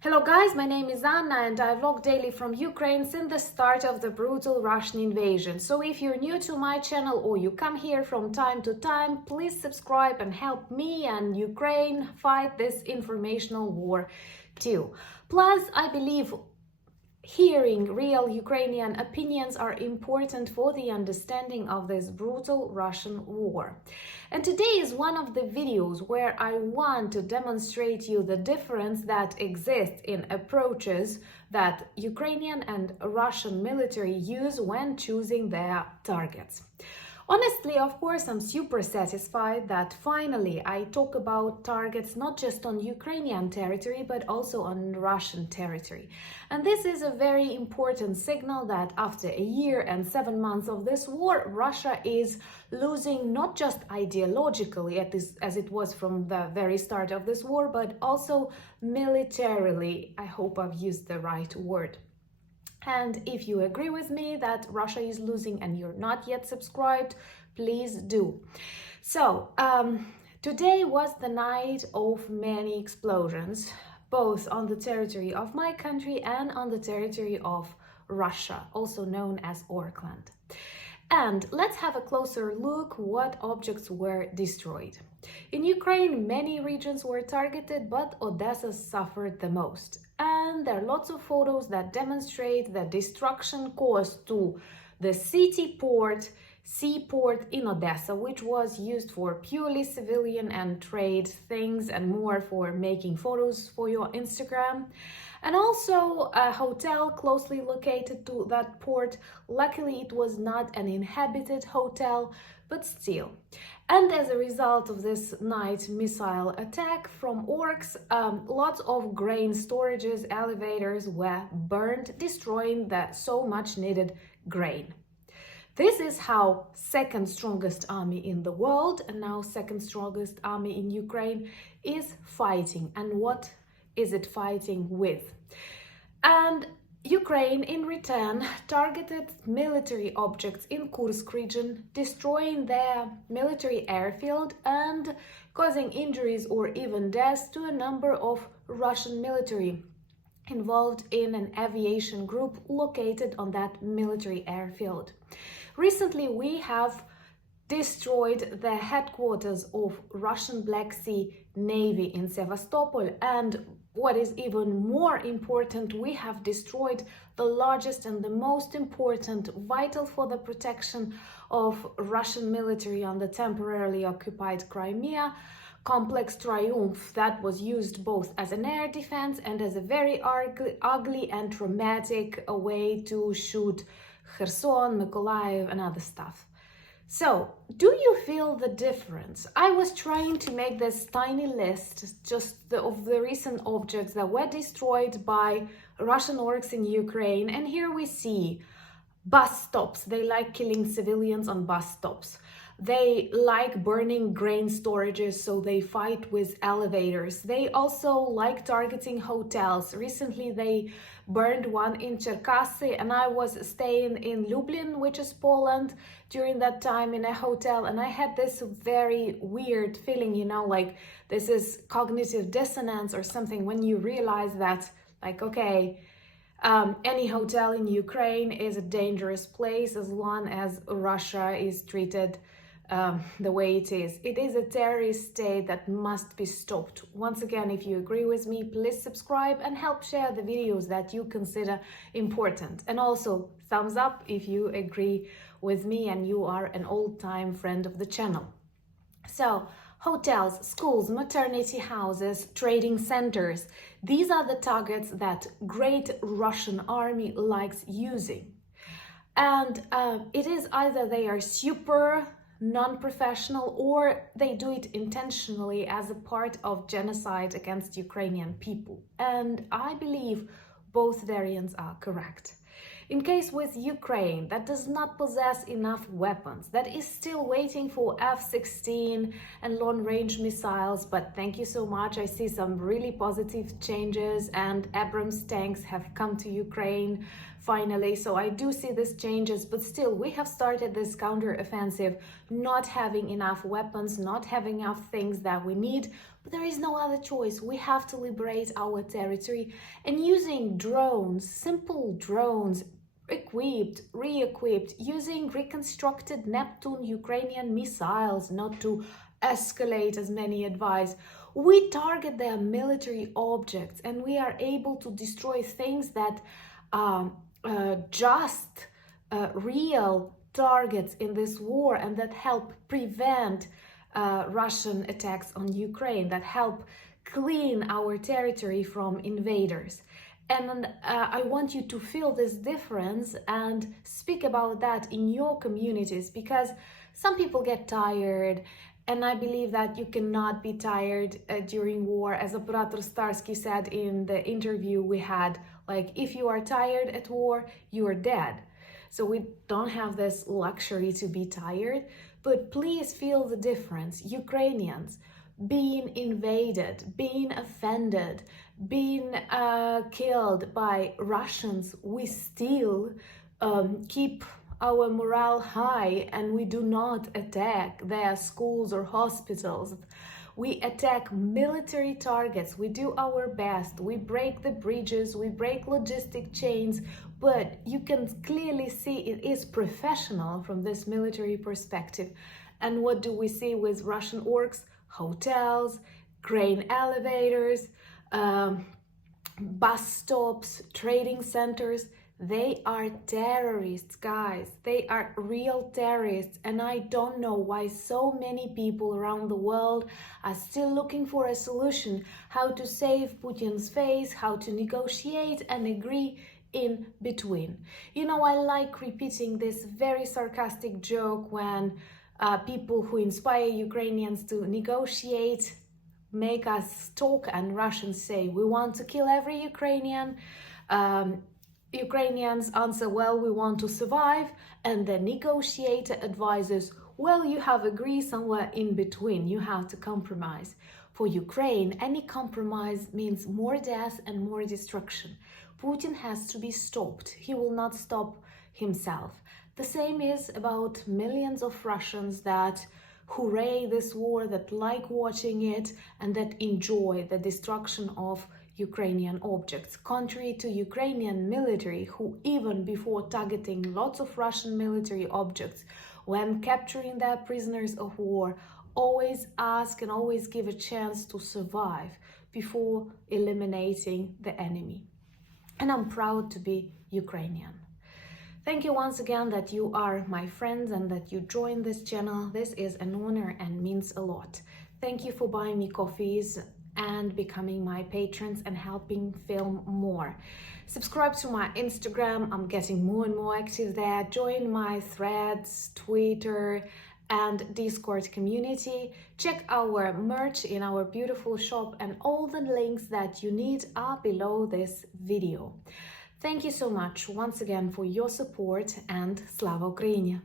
Hello guys, my name is Anna and I vlog daily from Ukraine since the start of the brutal Russian invasion. So if you're new to my channel or you come here from time to time, please subscribe and help me and Ukraine fight this informational war too. Plus, I believe hearing real Ukrainian opinions are important for the understanding of this brutal Russian war. And today is one of the videos where I want to demonstrate you the difference that exists in approaches that Ukrainian and Russian military use when choosing their targets. Honestly, of course, I'm super satisfied that finally I talk about targets not just on Ukrainian territory, but also on Russian territory. And this is a very important signal that after a year and 7 months of this war, Russia is losing not just ideologically as it was from the very start of this war, but also militarily. I hope I've used the right word. And if you agree with me that Russia is losing and you're not yet subscribed, please do. So, today was the night of many explosions, both on the territory of my country and on the territory of Russia, also known as Orkland. And let's have a closer look what objects were destroyed. In Ukraine, many regions were targeted, but Odessa suffered the most. And there are lots of photos that demonstrate the destruction caused to the seaport in Odessa, which was used for purely civilian and trade things and more for making photos for your Instagram. And also a hotel closely located to that port. Luckily, it was not an inhabited hotel, but still. And as a result of this night missile attack from orcs, lots of grain storages, elevators were burned, destroying the so much needed grain. This is how second strongest army in the world, and now second strongest army in Ukraine, is fighting. And what is it fighting with? And Ukraine, in return, targeted military objects in Kursk region, destroying their military airfield and causing injuries or even deaths to a number of Russian military involved in an aviation group located on that military airfield. Recently, we have destroyed the headquarters of Russian Black Sea Navy in Sevastopol, and what is even more important, we have destroyed the largest and the most important, vital for the protection of Russian military on the temporarily occupied Crimea, complex Triumph, that was used both as an air defense and as a very ugly and traumatic way to shoot Kherson, Mykolaiv and other stuff. So, do you feel the difference? I was trying to make this tiny list of the recent objects that were destroyed by Russian orcs in Ukraine, and here we see bus stops. They like killing civilians on bus stops. They like burning grain storages, so they fight with elevators. They also like targeting hotels. Recently, they burned one in Cherkasy, and I was staying in Lublin, which is Poland, during that time in a hotel, and I had this very weird feeling, like this is cognitive dissonance or something, when you realize that, like, okay, any hotel in Ukraine is a dangerous place as long as Russia is treated the way it is. It is a terrorist state that must be stopped. Once again, if you agree with me, please subscribe and help share the videos that you consider important. And also, thumbs up if you agree with me and you are an old-time friend of the channel. So, hotels, schools, maternity houses, trading centers, these are the targets that great Russian army likes using. And it is either they are super non-professional or they do it intentionally as a part of genocide against Ukrainian people. And I believe both variants are correct. In case with Ukraine, that does not possess enough weapons, that is still waiting for F-16 and long-range missiles, but thank you so much. I see some really positive changes and Abrams tanks have come to Ukraine finally. So I do see these changes, but still we have started this counteroffensive not having enough weapons, not having enough things that we need But there is no other choice. We have to liberate our territory, and using drones, simple drones, equipped, re-equipped, using reconstructed Neptune Ukrainian missiles, not to escalate as many advise. We target their military objects, and we are able to destroy things that just real targets in this war, and that help prevent Russian attacks on Ukraine, that help clean our territory from invaders. And I want you to feel this difference and speak about that in your communities, because some people get tired, and I believe that you cannot be tired during war. As Operator Starsky said in the interview we had, like, if you are tired at war, you are dead. So we don't have this luxury to be tired, but please feel the difference. Ukrainians being invaded, being offended, being killed by Russians, we still keep our morale high, and we do not attack their schools or hospitals. We attack military targets. We do our best. We break the bridges, we break logistic chains, but you can clearly see it is professional from this military perspective. And what do we see with Russian orcs? Hotels, grain elevators, bus stops, trading centers. They are terrorists, guys. They are real terrorists, and I don't know why so many people around the world are still looking for a solution, how to save Putin's face, how to negotiate and agree in between. You know, I like repeating this very sarcastic joke when people who inspire Ukrainians to negotiate make us talk, and Russians say, we want to kill every Ukrainian. Ukrainians answer, well, we want to survive, and the negotiator advises, well, you have agreed somewhere in between, you have to compromise. For Ukraine, any compromise means more death and more destruction. Putin has to be stopped. He will not stop himself. The same is about millions of Russians that hooray this war, that like watching it, and that enjoy the destruction of Ukrainian objects, contrary to Ukrainian military, who even before targeting lots of Russian military objects, when capturing their prisoners of war, always ask and always give a chance to survive before eliminating the enemy. And I'm proud to be Ukrainian. Thank you once again that you are my friends and that you joined this channel. This is an honor and means a lot. Thank you for buying me coffees and becoming my patrons and helping film more. Subscribe to my Instagram. I'm getting more and more active there. Join my Threads, Twitter, and Discord community. Check our merch in our beautiful shop, and all the links that you need are below this video. Thank you so much once again for your support, and Slava Ukraini!